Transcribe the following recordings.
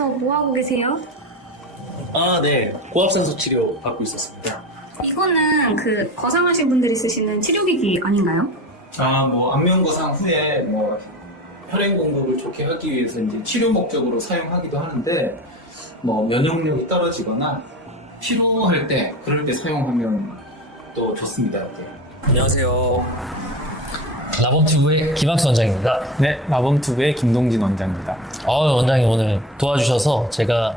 여기서 뭐 하고 계세요? 아, 네. 고압산소 치료 받고 있었습니다. 이거는 그 거상하신 분들이 쓰시는 치료기기 아닌가요? 안면거상 후에 혈액 공급을 좋게 하기 위해서 이제 치료 목적으로 사용하기도 하는데, 면역력이 떨어지거나 피로할 때, 그럴 때 사용하면 또 좋습니다. 안녕하세요. 나범튜브의 김학수 원장입니다. 네, 마범투브의 김동진 원장입니다. 원장님 오늘 도와주셔서 제가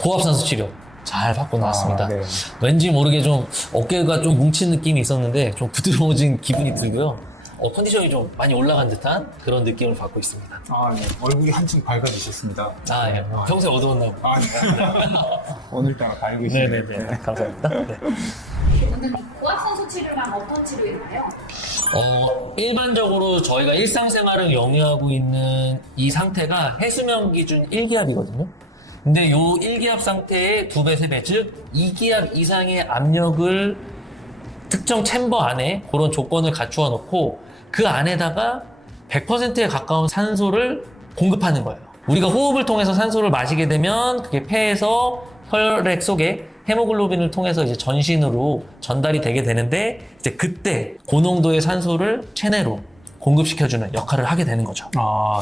고압산소 치료 잘 받고 나왔습니다. 네. 왠지 모르게 좀 어깨가 좀 뭉친 느낌이 있었는데 좀 부드러워진 기분이 들고요. 컨디션이 좀 많이 올라간 듯한 그런 느낌을 받고 있습니다. 네. 얼굴이 한층 밝아지셨습니다. 예. 평소에 어두웠나 보다. 오늘따라 밝으시네요. 네네네. 감사합니다. 네. 오늘 고압산소 치료랑 어떤 치료인가요? 일반적으로 저희가 일상생활을 영위하고 있는 이 상태가 해수면 기준 1기압이거든요. 근데 요 1기압 상태의 2배, 3배, 즉 2기압 이상의 압력을 특정 챔버 안에 그런 조건을 갖추어 놓고 그 안에다가 100%에 가까운 산소를 공급하는 거예요. 우리가 호흡을 통해서 산소를 마시게 되면 그게 폐에서 혈액 속에 헤모글로빈을 통해서 이제 전신으로 전달이 되게 되는데 이제 그때 고농도의 산소를 체내로 공급시켜주는 역할을 하게 되는 거죠.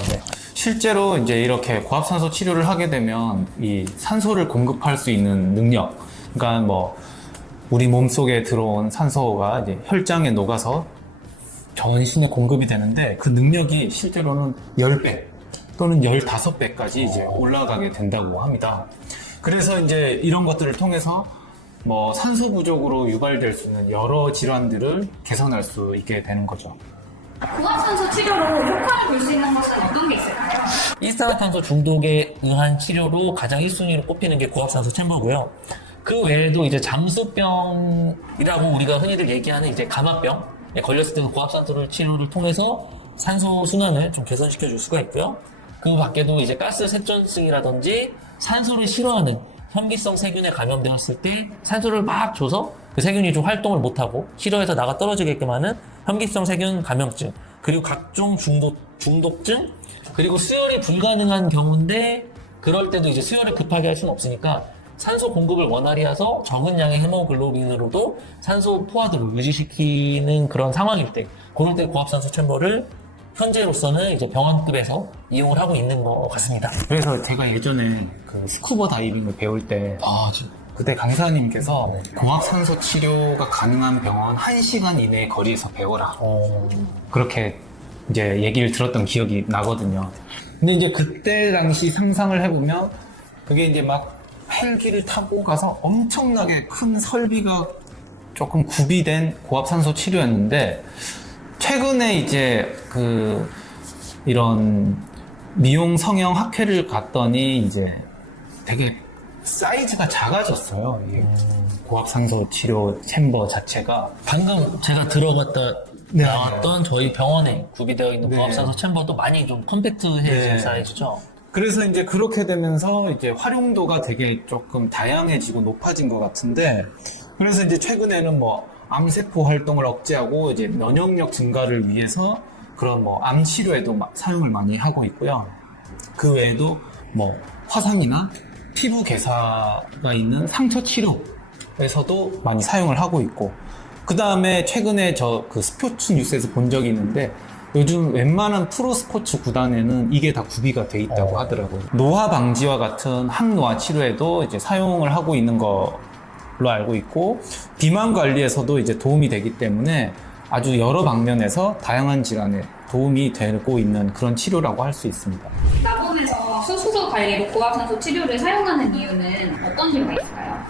네. 실제로 이제 이렇게 고압산소 치료를 하게 되면 이 산소를 공급할 수 있는 능력, 그러니까 우리 몸 속에 들어온 산소가 이제 혈장에 녹아서 전신에 공급이 되는데 그 능력이 실제로는 10배 또는 15배까지 이제 올라가게 된다고 합니다. 그래서 이제 이런 것들을 통해서 산소 부족으로 유발될 수 있는 여러 질환들을 개선할 수 있게 되는 거죠. 고압산소 치료로 효과를 볼 수 있는 것은 어떤 게 있을까요? 일산화탄소 중독에 의한 치료로 가장 1순위로 꼽히는 게 고압산소 챔버고요. 그 외에도 이제 잠수병이라고 우리가 흔히들 얘기하는 이제 감압병 걸렸을 때도 고압산소 치료를 통해서 산소 순환을 좀 개선시켜 줄 수가 있고요. 그 밖에도 이제 가스 쇠전증이라든지 산소를 싫어하는 현기성 세균에 감염되었을 때 산소를 막 줘서 그 세균이 좀 활동을 못하고 싫어해서 나가 떨어지게끔 하는 현기성 세균 감염증, 그리고 각종 중독증, 그리고 수혈이 불가능한 경우인데 그럴 때도 이제 수혈을 급하게 할 수는 없으니까 산소 공급을 원활히 해서 적은 양의 헤모글로빈으로도 산소 포화도를 유지시키는 그런 상황일 때, 그럴 때 고압산소 챔버를 현재로서는 이제 병원급에서 이용을 하고 있는 것 같습니다. 그래서 제가 예전에 그 스쿠버 다이빙을 배울 때 그때 강사님께서 고압산소 치료가 가능한 병원 1시간 이내 거리에서 배워라. 그렇게 이제 얘기를 들었던 기억이 나거든요. 근데 이제 그때 당시 상상을 해보면 그게 이제 막 헬기를 타고 가서 엄청나게 큰 설비가 조금 구비된 고압산소 치료였는데 최근에 이제 이런 미용 성형 학회를 갔더니 이제 되게 사이즈가 작아졌어요. 이 고압산소 치료 챔버 자체가. 방금 제가 들어갔다 나왔던 저희 병원에 구비되어 있는 고압산소 챔버도 많이 좀 컴팩트해진 사이즈죠. 그래서 이제 그렇게 되면서 이제 활용도가 되게 조금 다양해지고 높아진 것 같은데, 그래서 이제 최근에는 암세포 활동을 억제하고 이제 면역력 증가를 위해서 그런 암 치료에도 사용을 많이 하고 있고요. 그 외에도 화상이나 피부 괴사가 있는 상처 치료에서도 많이 사용을 하고 있고, 그 다음에 최근에 그 스포츠 뉴스에서 본 적이 있는데 요즘 웬만한 프로스포츠 구단에는 이게 다 구비가 돼 있다고 하더라고요. 노화 방지와 같은 항노화 치료에도 이제 사용을 하고 있는 걸로 알고 있고, 비만 관리에서도 이제 도움이 되기 때문에 아주 여러 방면에서 다양한 질환에 도움이 되고 있는 그런 치료라고 할 수 있습니다. 나범에서 수수도 관리로 고압산소 치료를 사용하는 이유는 어떤 이유가 있을까요?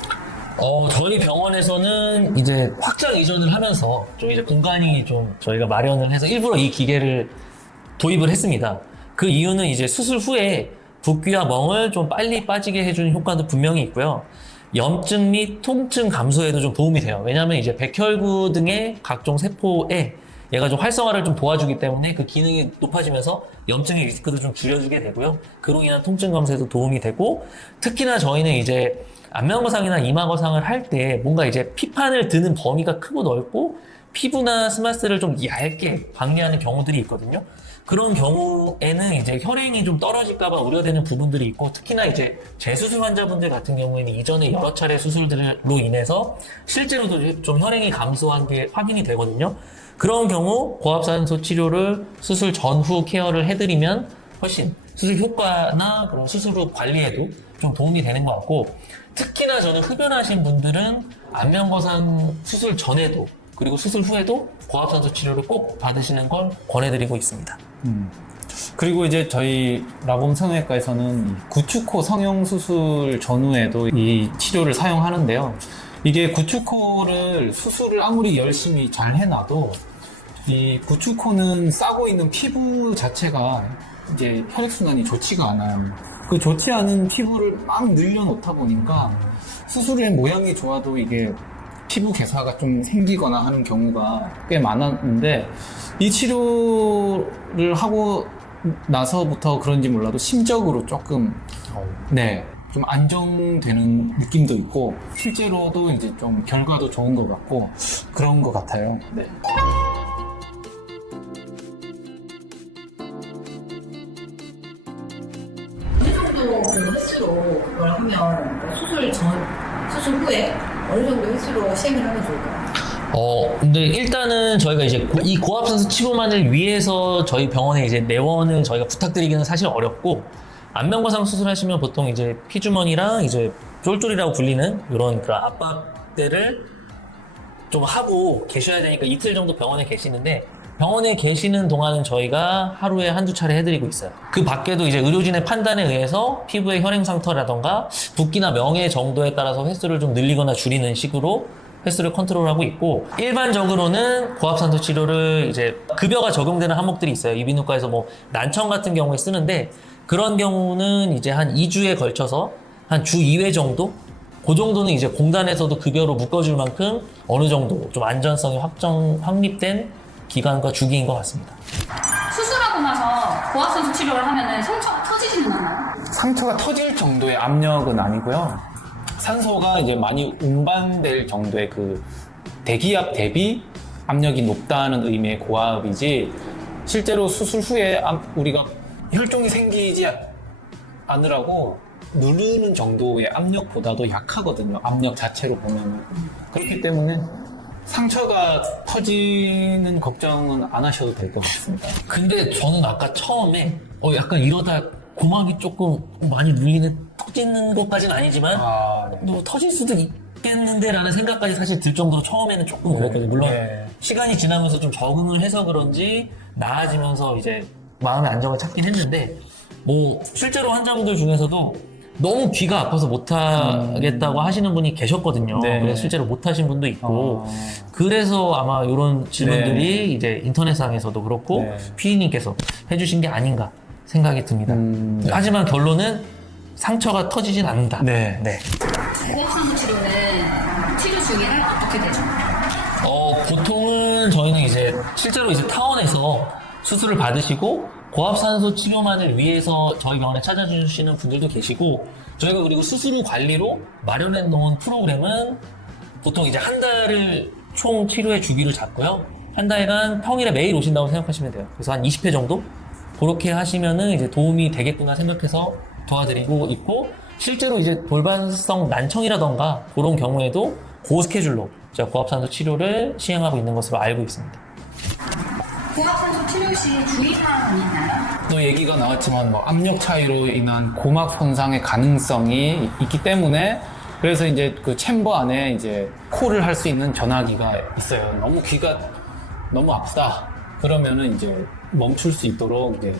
저희 병원에서는 이제 확장 이전을 하면서 좀 이제 공간이 좀 저희가 마련을 해서 일부러 이 기계를 도입을 했습니다. 그 이유는 이제 수술 후에 붓기와 멍을 좀 빨리 빠지게 해주는 효과도 분명히 있고요. 염증 및 통증 감소에도 좀 도움이 돼요. 왜냐하면 이제 백혈구 등의 각종 세포에 얘가 좀 활성화를 좀 도와주기 때문에 그 기능이 높아지면서 염증의 리스크도 좀 줄여주게 되고요. 그로 인한 통증 감소에도 도움이 되고, 특히나 저희는 이제 안면거상이나 이마거상을 할 때 뭔가 이제 피판을 드는 범위가 크고 넓고 피부나 스마스를 좀 얇게 방해하는 경우들이 있거든요. 그런 경우에는 이제 혈행이 좀 떨어질까봐 우려되는 부분들이 있고, 특히나 이제 재수술 환자분들 같은 경우에는 이전에 여러 차례 수술들로 인해서 실제로도 좀 혈행이 감소한 게 확인이 되거든요. 그런 경우 고압산소 치료를 수술 전후 케어를 해드리면 훨씬 수술 효과나 그런 수술 후 관리에도 좀 도움이 되는 것 같고, 특히나 저는 흡연하신 분들은 안면거상 수술 전에도 그리고 수술 후에도 고압산소 치료를 꼭 받으시는 걸 권해드리고 있습니다. 그리고 이제 저희 라봄 성형외과에서는 이 구축코 성형 수술 전후에도 이 치료를 사용하는데요. 이게 구축코를 수술을 아무리 열심히 잘 해놔도 이 구축코는 싸고 있는 피부 자체가 이제 혈액순환이 좋지가 않아요. 그 좋지 않은 피부를 막 늘려놓다 보니까 수술의 모양이 좋아도 이게 피부 괴사가 좀 생기거나 하는 경우가 꽤 많았는데, 이 치료를 하고 나서부터 그런지 몰라도 심적으로 조금 좀 안정되는 느낌도 있고, 실제로도 이제 좀 결과도 좋은 것 같고 그런 것 같아요. 네. 어느 정도 그 횟수로 그걸 하면 뭐 수술 전, 수술 후에 어느 정도 횟수로 시행을 하면 좋을까요? 근데 일단은 저희가 이제 이 고압산소 치료만을 위해서 저희 병원에 이제 내원을 저희가 부탁드리기는 사실 어렵고, 안면거상 수술하시면 보통 이제 피주머니랑 이제 쫄쫄이라고 불리는 이런 그런 압박들을 좀 하고 계셔야 되니까 이틀 정도 병원에 계시는데, 병원에 계시는 동안은 저희가 하루에 한두 차례 해드리고 있어요. 그 밖에도 이제 의료진의 판단에 의해서 피부의 혈행 상태라던가 붓기나 명의 정도에 따라서 횟수를 좀 늘리거나 줄이는 식으로 횟수를 컨트롤하고 있고, 일반적으로는 고압산소 치료를 이제 급여가 적용되는 항목들이 있어요. 이비인후과에서 뭐 난청 같은 경우에 쓰는데, 그런 경우는 이제 한 2주에 걸쳐서 한 주 2회 정도? 그 정도는 이제 공단에서도 급여로 묶어줄 만큼 어느 정도 좀 안전성이 확립된 기간과 주기인 것 같습니다. 수술하고 나서 고압산소 치료를 하면은 상처가 터지지는 않나요? 상처가 터질 정도의 압력은 아니고요. 산소가 이제 많이 운반될 정도의 그 대기압 대비 압력이 높다는 의미의 고압이지, 실제로 수술 후에 우리가 혈종이 생기지 않으라고 누르는 정도의 압력보다도 약하거든요. 압력 자체로 보면. 그렇기 때문에 상처가 터지는 걱정은 안 하셔도 될 것 같습니다. 근데 저는 아까 처음에 약간 이러다 고막이 조금 많이 눌리는, 터지는 것까지는 아니지만 뭐 터질 수도 있겠는데 라는 생각까지 사실 들 정도로 처음에는 조금 그랬거든요. 물론 시간이 지나면서 좀 적응을 해서 그런지 나아지면서 이제 마음의 안정을 찾긴 했는데, 뭐 실제로 환자분들 중에서도 너무 귀가 아파서 못하겠다고 하시는 분이 계셨거든요. 네. 그래서 실제로 못하신 분도 있고, 그래서 아마 이런 질문들이 이제 인터넷상에서도 그렇고 피디님께서 해주신 게 아닌가 생각이 듭니다. 하지만 결론은 상처가 터지진 않는다. 네. 고압산소 치료는 치료 주기는 어떻게 되죠? 보통은 저희는 이제 실제로 이제 타원에서 수술을 받으시고 고압산소 치료만을 위해서 저희 병원에 찾아주시는 분들도 계시고, 저희가 그리고 수술 후 관리로 마련해 놓은 프로그램은 보통 이제 한 달을 총 치료의 주기를 잡고요. 한 달간 평일에 매일 오신다고 생각하시면 돼요. 그래서 한 20회 정도? 그렇게 하시면은 이제 도움이 되겠구나 생각해서 도와드리고 있고, 실제로 이제 돌발성 난청이라던가 그런 경우에도 고 스케줄로 제가 고압산소 치료를 시행하고 있는 것으로 알고 있습니다. 고압산소 치료 시 주의사항이 있나요? 또 얘기가 나왔지만 뭐 압력 차이로 인한 고막 손상의 가능성이 있기 때문에, 그래서 이제 그 챔버 안에 이제 콜을 할 수 있는 전화기가 있어요. 너무 귀가 너무 아프다 그러면은 이제 멈출 수 있도록 이제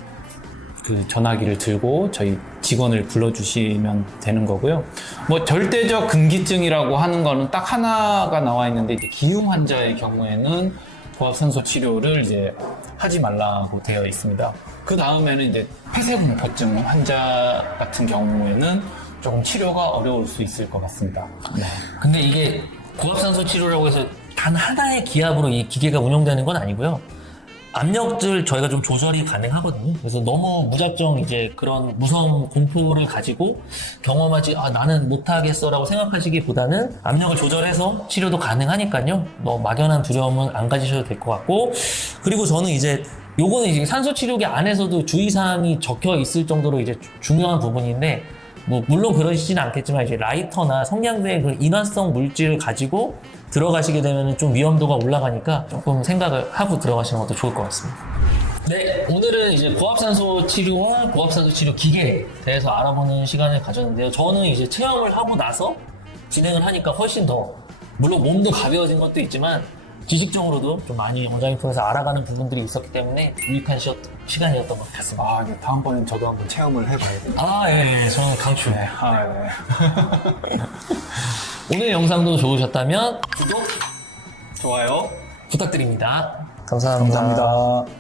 그 전화기를 들고 저희 직원을 불러주시면 되는 거고요. 뭐 절대적 금기증이라고 하는 거는 딱 하나가 나와 있는데, 이제 기흉 환자의 경우에는 고압산소 치료를 이제 하지 말라고 되어 있습니다. 그 다음에는 이제 폐쇄공포증 환자 같은 경우에는 조금 치료가 어려울 수 있을 것 같습니다. 네. 근데 이게 고압산소 치료라고 해서 단 하나의 기압으로 이 기계가 운영되는 건 아니고요. 압력들 저희가 좀 조절이 가능하거든요. 그래서 너무 무작정 이제 그런 무서운 공포를 가지고 경험하지, 나는 못하겠어라고 생각하시기보다는 압력을 조절해서 치료도 가능하니까요. 뭐 막연한 두려움은 안 가지셔도 될 것 같고, 그리고 저는 이제 요거는 이제 산소 치료기 안에서도 주의사항이 적혀 있을 정도로 이제 중요한 부분인데, 뭐 물론 그러시지는 않겠지만 이제 라이터나 성냥대의 그 인화성 물질을 가지고 들어가시게 되면 좀 위험도가 올라가니까 조금 생각을 하고 들어가시는 것도 좋을 것 같습니다. 네, 오늘은 이제 고압산소 치료와 고압산소 치료 기계에 대해서 알아보는 시간을 가졌는데요. 저는 이제 체험을 하고 나서 진행을 하니까 훨씬 더, 물론 몸도 가벼워진 것도 있지만 지식적으로도 좀 많이 원장님 통해서 알아가는 부분들이 있었기 때문에 유익한 시간이었던 것 같습니다. 아, 네, 다음번엔 저도 한번 체험을 해봐야 돼요. 아, 예, 저는 강추. 네, 네. 오늘 영상도 좋으셨다면 구독, 좋아요. 부탁드립니다. 감사합니다. 감사합니다.